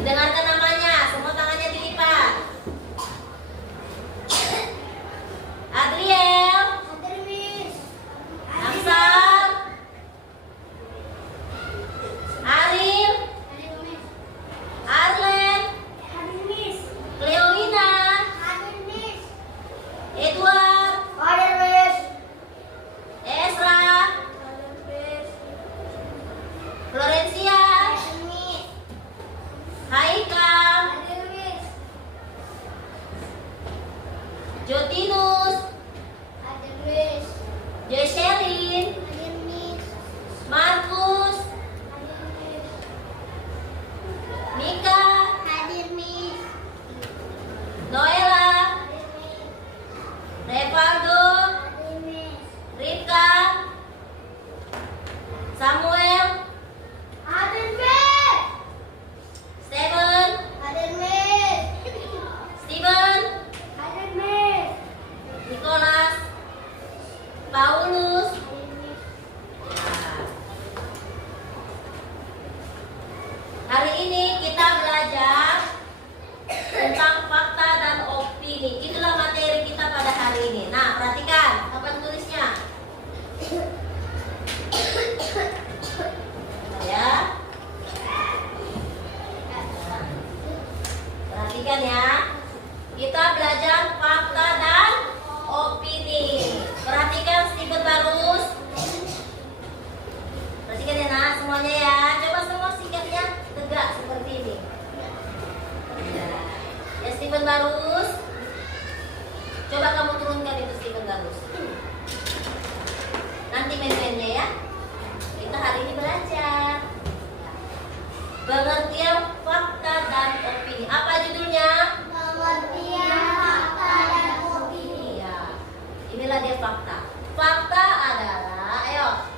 Didengarkan namanya, semua tangannya dilipat. Adriel, Amsal, Aril, Arlen, Cleowina, Edward, Ezra, Florencia, Haikal, Jotinus, Jocelyn, Markus, Mika, Noella, Revaldo, Rika, Samuel, Steven, Steven, Nicholas, Paulus. Hari ini kita belajar tentang fakta dan opini. Itulah materi kita pada hari ini. Nah, perhatikan papan tulisnya. Ya. Perhatikan ya. Kita belajar fakta dan opini. Perhatikan Steven Barus. Perhatikan ya nak, semuanya ya. Coba semua sikapnya tegak seperti ini. Ya Steven Barus. Coba kamu turunkan itu Steven Barus. Nanti main-mainnya ya. Kita hari ini belajar pengertian fakta dan opini. Apa judulnya? Ya. Inilah dia fakta. Fakta adalah, ayo.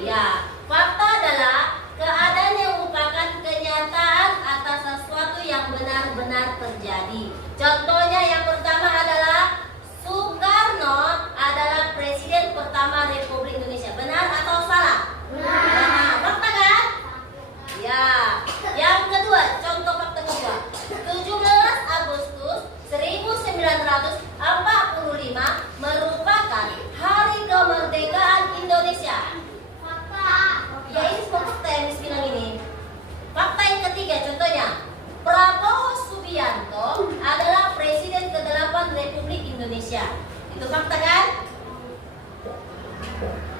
Ya, fakta adalah keadaan yang merupakan kenyataan atas sesuatu yang benar-benar terjadi. Contohnya yang pertama adalah Soekarno adalah presiden pertama Republik Indonesia. Benar atau salah? Benar. Fakta kan? Ya. Yang kedua, contoh fakta kedua. 17 Agustus 1945 merupakan hari kemerdekaan Indonesia. Ya, ini semua fakta yang dibilang ini. Fakta yang ketiga, contohnya Prabowo Subianto adalah presiden ke-8 Republik Indonesia. Itu fakta kan?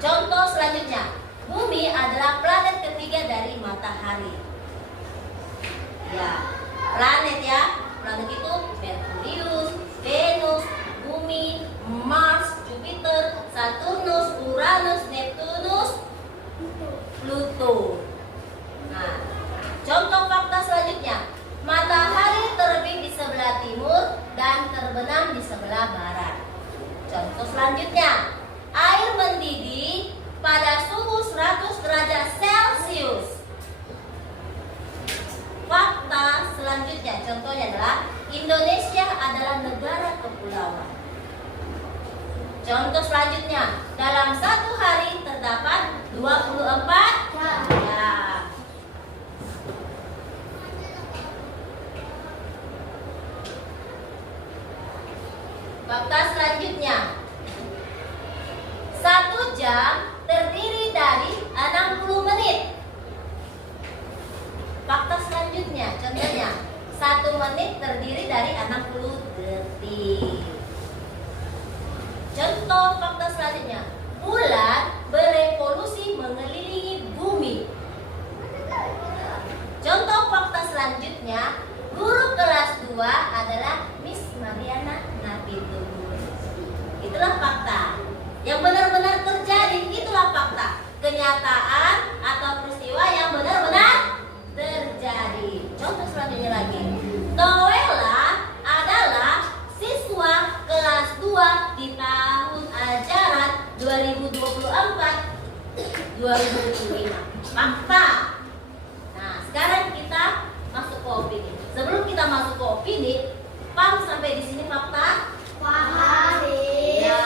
Contoh selanjutnya, Bumi adalah planet ketiga dari matahari. Ya, planet ya. Planet itu Merkurius, Venus, Bumi, Mars, Jupiter, Saturnus, Uranus, Neptunus, Pluto. Nah, contoh fakta selanjutnya, matahari terbit di sebelah timur dan terbenam di sebelah barat. Contoh selanjutnya, air mendidih pada suhu 100 derajat Celcius. Fakta selanjutnya, contohnya adalah Indonesia adalah negara kepulauan. Contoh selanjutnya, dalam satu hari terdapat 24 jam. Ya. Fakta selanjutnya, 1 jam terdiri dari 60 menit. Fakta selanjutnya, contohnya 1 menit terdiri dari 60 detik. Contoh fakta selanjutnya, bulan berevolusi mengelilingi bumi. Contoh fakta selanjutnya, guru kelas 2 adalah Miss Mariana Napitulus. Itulah fakta yang benar-benar terjadi. Itulah fakta, kenyataan atau peristiwa yang benar-benar terjadi. Contoh selanjutnya lagi, Noella adalah siswa kelas 2 di tahun ajaran 2024-2025. Fakta. Nah, sekarang kita masuk ke opini. Sebelum kita masuk ke opini, opini. Paham sampai di sini fakta? Paham. Ya.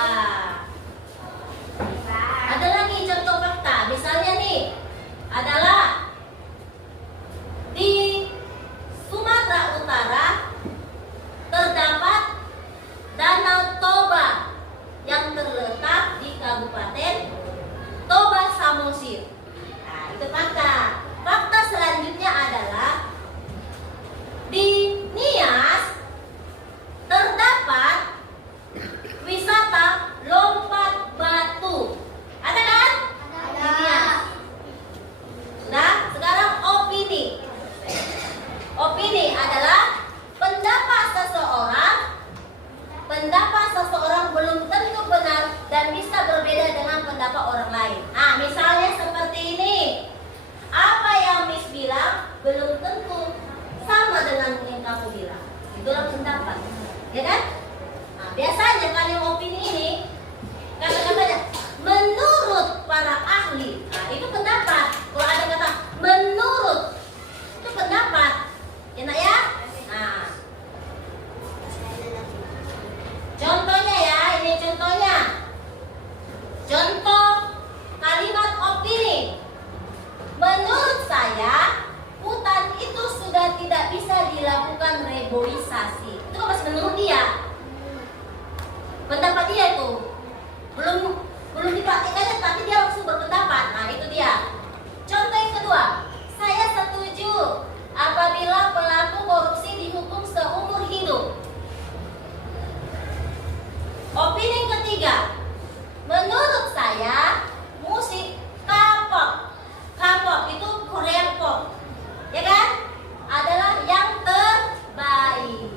Ada lagi contoh fakta. Misalnya nih, adalah di Sumatera Utara terdapat Danau Toba yang terletak di Kabupaten Toba Samosir. Nah, itu fakta. Fakta selanjutnya adalah di Nias terdapat wisata lompat batu. Ada kan? Ada. Di Nias. Sudah? Sekarang opini. Opini adalah pendapat seseorang belum tentu benar dan bisa berbeda dengan pendapat orang lain. Nah, misalnya seperti ini. Apa yang Miss bilang belum tentu sama dengan yang kamu bilang. Itulah pendapat. Ya kan? Nah, biasanya kan yang opini ini kata-katanya menurut para ahli. Nah, itu pendapat. Kalau ada kata menurut, itu pendapat. Enak ya? Nah, contohnya ya, ini contohnya. Contoh kalimat opini. Menurut saya, hutan itu sudah tidak bisa dilakukan reboisasi. Itu kan masih menurut dia. Pendapat dia itu belum dipraktikkannya, tapi dia langsung berpendapat. Nah, itu dia. Contoh yang kedua, saya setuju apabila pelaku korupsi dihukum seumur hidup. Opini yang ketiga, menurut saya musik K-pop itu Korean pop, ya kan? Adalah yang terbaik.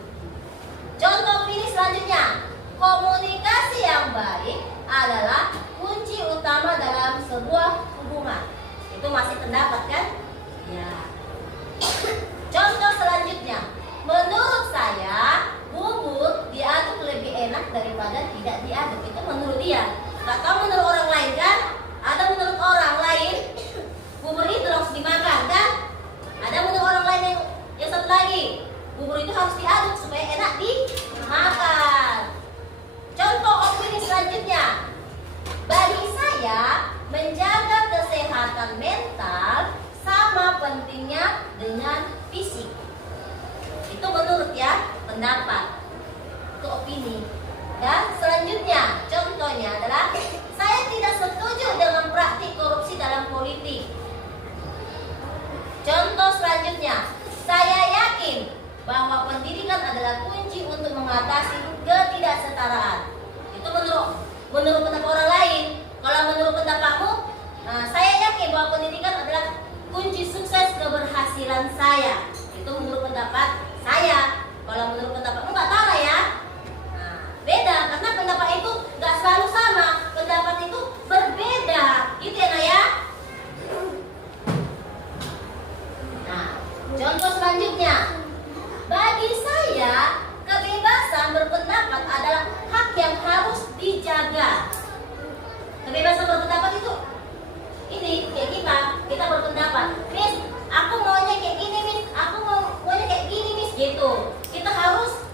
Contoh opini selanjutnya, komunikasi yang baik adalah kunci utama dalam sebuah hubungan. Itu masih pendapat kan? Ya. Contoh selanjutnya, menurut saya bubur diaduk lebih enak daripada tidak diaduk. Itu menurut dia. Gak tahu menurut orang lain kan? Ada menurut orang lain bubur itu langsung dimakan kan? Ada menurut orang lain yang satu lagi, bubur itu harus diaduk supaya enak dimakan. Contoh opini selanjutnya, bagi saya menjaga kesehatan mental sama pentingnya dengan fisik. Itu menurut ya, pendapat. Itu opini. Dan selanjutnya, contohnya adalah saya tidak setuju dengan praktik korupsi dalam politik. Contoh selanjutnya, saya yakin bahwa pendidikan adalah kunci untuk mengatasi ketidaksetaraan. Itu menurut pendapat orang lain. Kalau menurut pendapatmu, saya yakin bahwa pendidikan adalah kunci sukses keberhasilan saya. Itu menurut pendapat saya. Kalau menurut pendapatmu nggak tahu lah ya. Beda, karena pendapat itu nggak selalu sama. Pendapat itu berbeda, gitu ya Naya? Nah, contoh selanjutnya, bagi saya kebebasan berpendapat adalah hak yang harus dijaga. Kebebasan berpendapat itu ini kayak kita berpendapat, Miss, aku maunya kayak gini, Miss, aku maunya kayak gini, Miss, gitu. Kita harus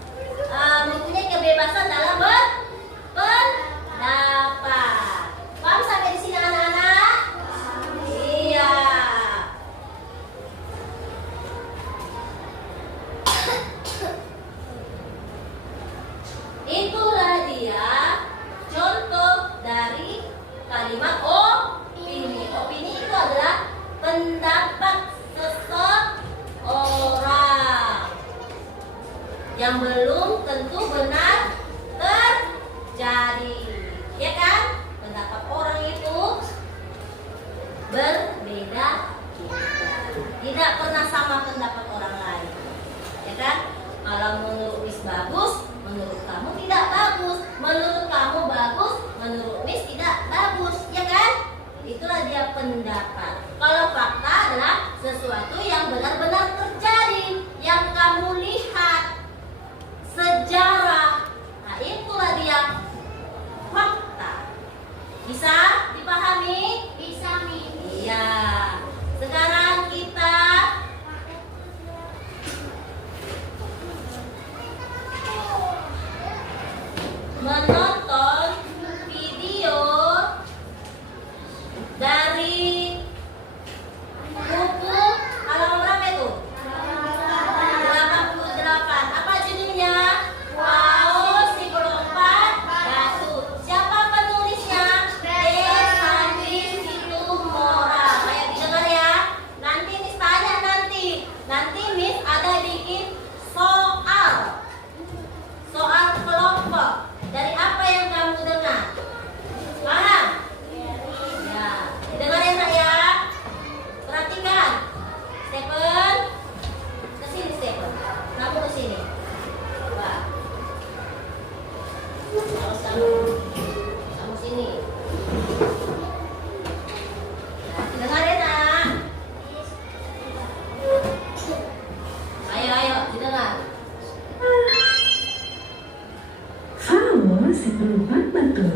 mempunyai kebebasan dalam berpendapat. Paham sampai di sini anak-anak? Iya. Itulah dia contoh dari kalimat opini. Opini itu adalah pendapat seseorang yang belum tentu benar terjadi, ya kan? Pendapat orang itu berbeda, tidak pernah sama pendapat orang lain, ya kan? Kalau menurut Miss bagus, menurut kamu tidak bagus. Menurut kamu bagus, menurut Miss tidak bagus, ya kan? Itulah dia pendapat. Kalau fakta adalah sesuatu yang benar-benar terjadi, yang kamu lihat, sejarah. Nah, itulah dia fakta. Bisa dipahami? Bisa, Mi. Iya. Sekarang kita berempat batu.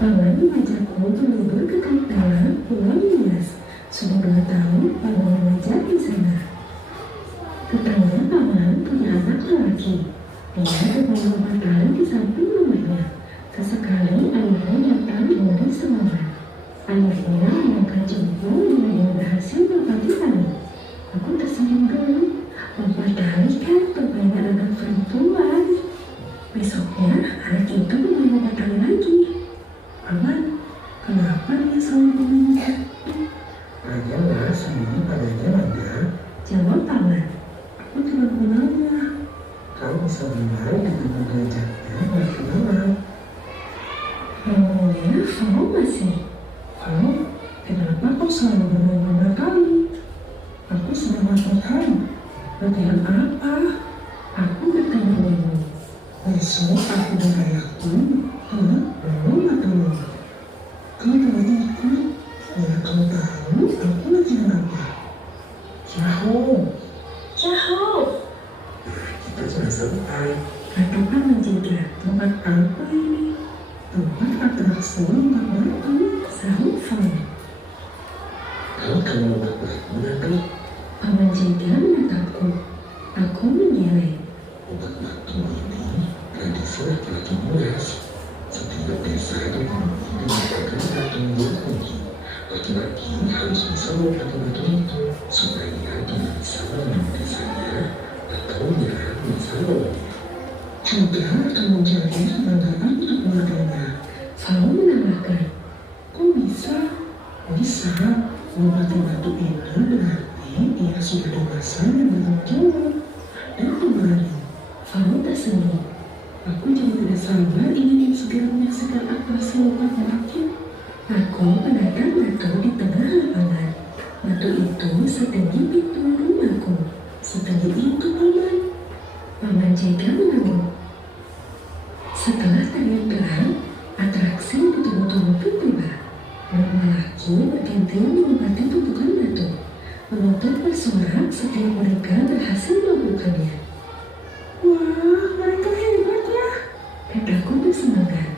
Paman mengajakku berlibur ke Kalitala, Pulau Nias. Sudah 2 tahun Paman mengajar di sana. Tetangga Paman punya anak lelaki. Dia tinggal 4 kali di samping rumahnya. Sesekali ayahnya datang dari Semarang. Ayahnya mengangkat jempol bila dia berhasil melewati kami. Aku tersenyum dulu. 4 kali kan permainan anak perempuan. Besoknya anak itu bermain 4 kali lagi. Paman, kenapa dia selalu bermain? Hanyalah sembunyi padanya Manda. Jawab Paman. Aku tidak mengenalnya. Kau bisa bermain dengan mengajaknya berkenalan. Namanya Fao masih. Fao, kenapa kau selalu bermain 4 kali? Aku sedang latihan. Latihan apa? Aku bertanya dulu. Besok aku dan ayahku belum atau kau boleh ikut. Ya kau tahu aku latihan apa? Jauh. Kita sudah sampai. Katakan menjaga tempat apa ini? Tempat atraksi lompat batu, sahut Fao. Kau akan membuat batu nanti. Paman jaga menatapku. Aku mengeleng. Obat batu ini tradisi laki-laki mulas. Setiap desa itu menggunakan batu berkunci. Laki-laki harus bisa melompat batu itu supaya tidak bisa menemukan desanya atau menyerang desa lawannya. Juga akan menjadi kebanggaan untuk keluarganya. Fao menambahkan. Kok bisa? Bisa. Melompat batu ini berarti dia sudah dewasa dan bertanggung jawab. Dan pemberani. Fao tersenyum. Aku jadi tidak sabar ingin segera menyaksikan atraksi lompat batu. Aku menatap batu di tengah lapangan. Batu itu setinggi pintu rumahku. Setinggi itu Paman. Paman jaga mengangguk. Setelah tarian perang, atraksi betul-betul tiba. Dua laki bergantian melompat tumpukan batu. Penonton bersorak setiap mereka berhasil melakukannya. Wah, mereka hebat ya, kataku bersemangat.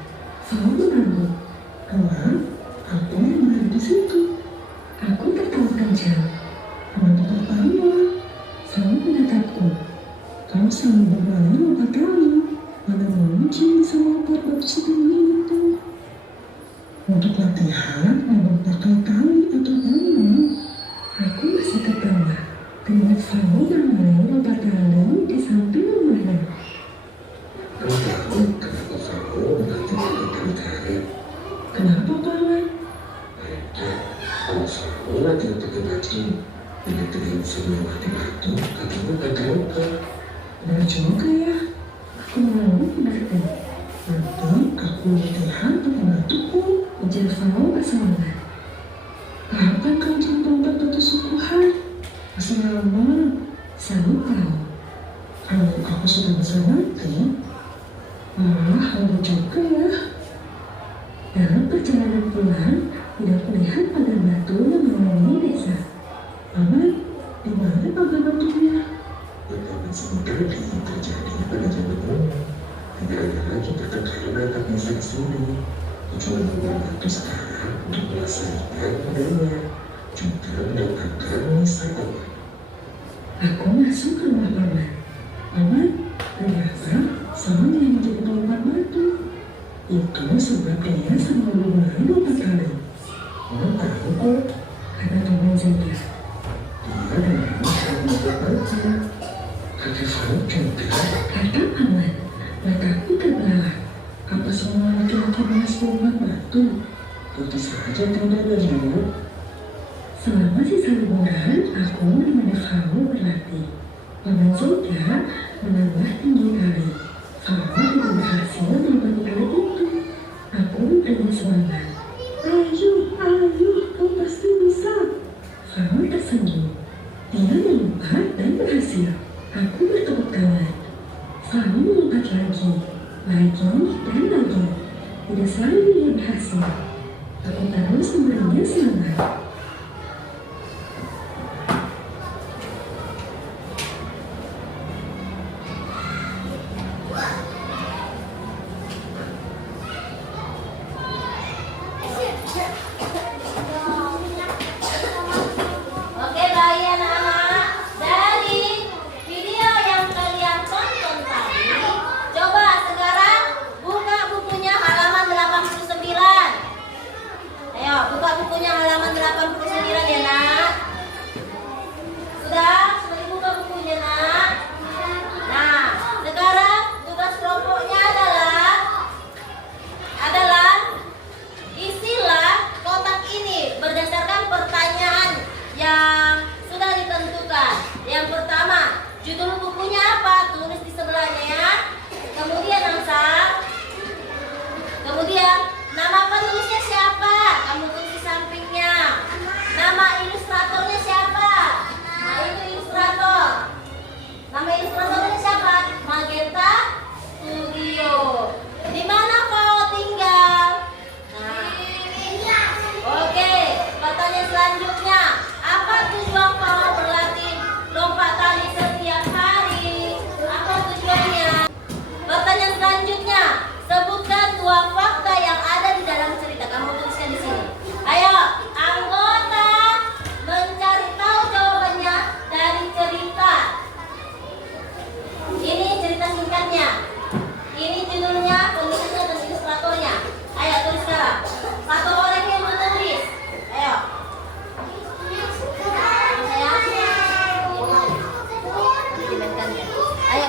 Fao mengangguk. Kelak, aku yang berada di situ. Aku tertawa kencang. Kenapa tertawa? Fao menatapku. Kau selalu bermain 4 kali. Mana mungkin bisa lompat batu setinggi itu? Untuk latihan, memang pakai tali atau benang. Aku masih tertawa. Dengan Fao bermain 4 kali di samping rumahnya. Kau tahu kenapa Fao mengajar kita tarik? Kenapa Paman? Kalau Fao latihan pakai batu, begitu dia bisa melewati batu, kakinya akan terluka. Benar juga ya. Aku mengangguk berarti. Nanti aku latihan pakai batuku. Ujar Fao bersemangat. Kapan kau jadi pelompat batu sungguhan? Masih lama. Sahut Fao. Kalau aku sudah bisa mati, malah lama juga ya. Dalam perjalanan pulang, tidak melihat pagar batu yang mengelilingi desa. Paman, di mana pagar batunya? Perkembangan sementara ini terjadi pada zaman dulu. Tidak ada lagi pertengkaran antar desa di sini. Kecuali membantu sekarang untuk melestarikan budaya, juga mendatangkan wisatawan. Aku masuk ke rumah Paman. Paman, ternyata Fao yang menjadi pelompat batu. Itu sebab dia selalu bermain 4 kali. Kau tahu kok, Kata Paman jaga. dia dulu selalu membuat batu. Kaki Fao juga. Kata Paman, mataku terbelalak. Apa semua laki-laki bahas pelompat batu? Tentu saja tidak dulu. Selama sisa liburan, aku menemani Fao berlatih. Paman juga menambah tinggi kali. Fao tidak berhasil melewati kali itu. Aku memberi semangat. Ayo, kau pasti bisa. Fao tersenyum. Dia melompat dan berhasil. Aku bertepuk tangan. Fao melompat lagi dan lagi. Tidak selalu dia berhasil. Aku terus memberinya semangat.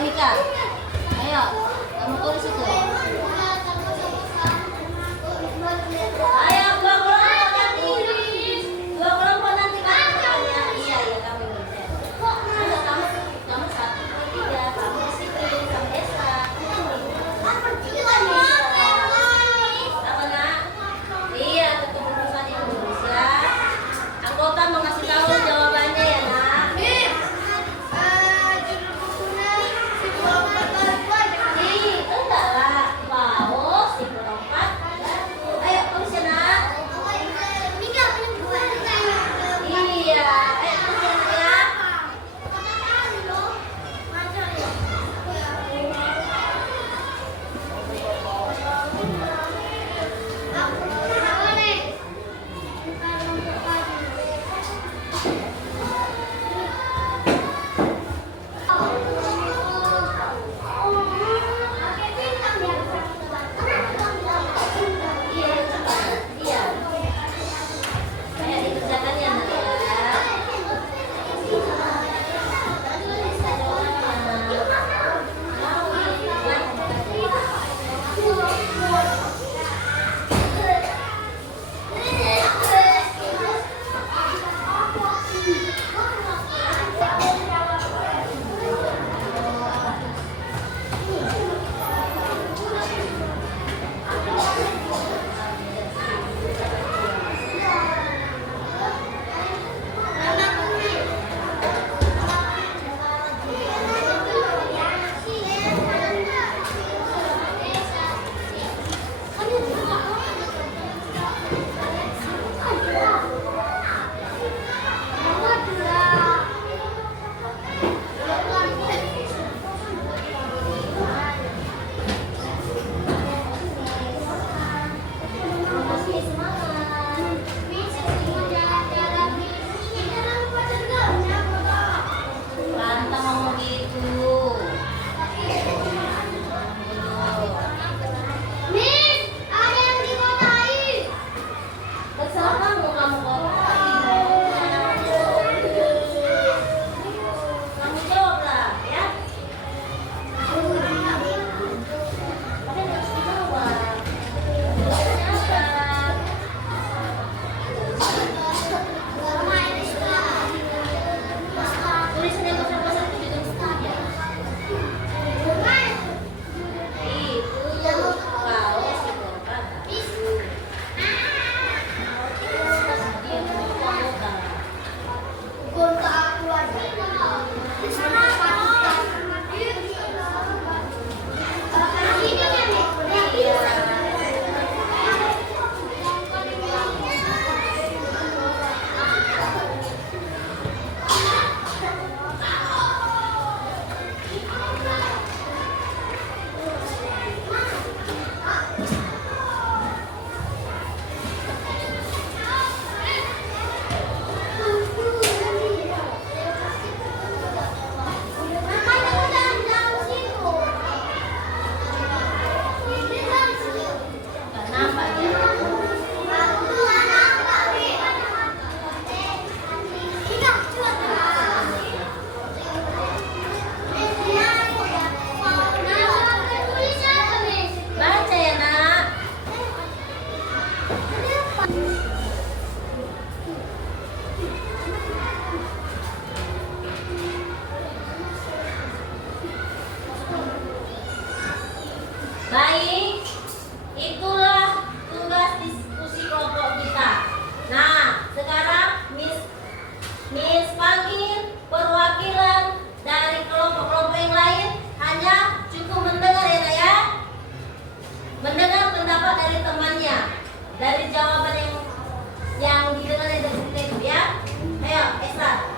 Mika. Ayo, kamu tulis itu. Ayo, dua kelompok nanti. Dua kelompok nanti kamu tanya. Iya, kamu tulis. Ada kamu satu, dua, tiga. Kamu Siti, kamu Esa. Apa nak? Iya, kepengurusan Indonesia. Anggota mengasih tahu jawabannya ya nak. Enggak lah, paus, si perempat. Ayo tulis ya nak. Iya, ayo tulis ya nak ya. Iya, cepat. Iya. Kayak dikerjakan ya nak ya. Bisa jawabannya. Masih semangat. Lantang ngomong gitu. Terserah kamu kotain. Kamu jawab lah ya. Tapi harus dijawab. Tulisannya pasal-pasal itu juga mesti ya. Itu kalau si korban nggak nampak ya. Baca ya nak. Baik, itulah tugas diskusi kelompok kita. Nah, sekarang Miss panggil perwakilan dari kelompok-kelompok yang lain. Hanya cukup mendengar ya nak ya. Mendengar pendapat dari temannya, dari jawaban yang didengar dari kita itu ya. Ayo, Esra.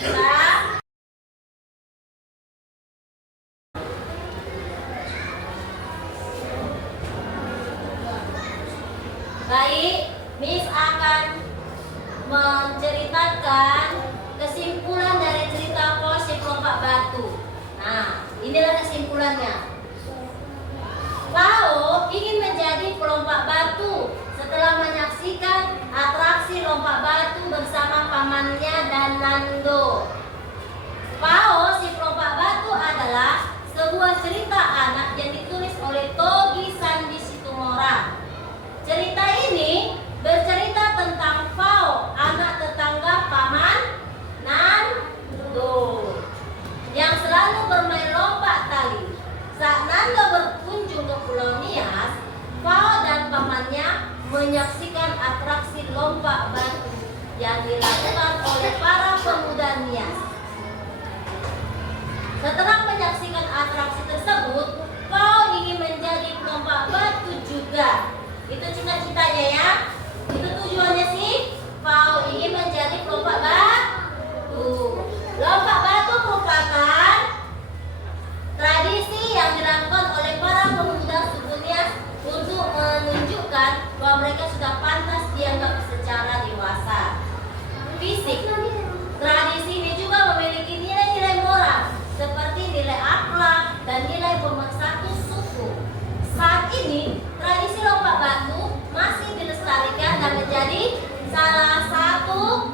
Kita baik, Miss akan menceritakan kesimpulan dari cerita Paus si pelompat batu. Nah, inilah kesimpulannya. Pao ingin menjadi pelompat batu setelah menyaksikan atraksi lompat batu bersama pamannya dan Nando. Pao si pelompat batu adalah sebuah cerita anak yang ditulis oleh Togi Sandi Situmorang. Cerita ini bercerita tentang Pao, anak tetangga paman Nando, yang selalu bermain lompat tali. Saat Nando berkunjung ke Pulau Nias, Pao dan pamannya menyaksikan atraksi lompat batu yang dilakukan oleh para pemuda Nias. Setelah menyaksikan atraksi tersebut, Pao ingin menjadi pelompat batu juga. Itu cita-citanya ya. Itu tujuannya sih. Pao ingin menjadi pelompat batu. Lompat batu merupakan tradisi yang dilakukan oleh para pemuda suku Nias untuk menunjukkan bahwa mereka sudah pantas dianggap secara dewasa. Fisik. Tradisi ini juga memiliki nilai-nilai moral seperti nilai akhlak dan nilai pemersatu suku. Saat ini, tradisi lompat batu masih dilestarikan dan menjadi salah satu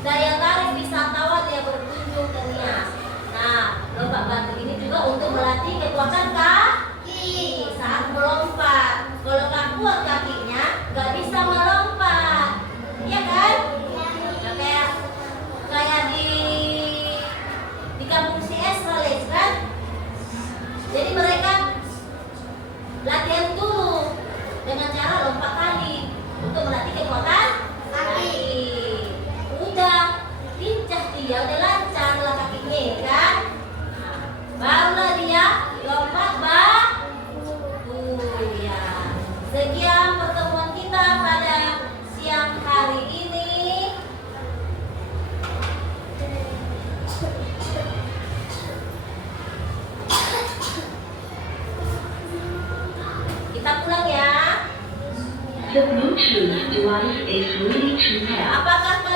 daya tarik wisatawan yang berkunjung ke Nias. Nah, lompat batu ini juga untuk melatih kekuatan kaki saat melompat. Kalau nggak kuat kakinya, nggak bisa melompat, iya kan? Nah, kayak di kampung CS Rolex kan? Jadi mereka latihan dulu dengan cara lompat tali untuk melatih kekuatan kaki. Udah lincah dia, udah lancar lah kakinya kan. Nah, barulah dia lompat batu ya. Sekian pertemuan kita pada siang hari ini. Kita pulang ya. The Bluetooth device is ready to pair. Apakah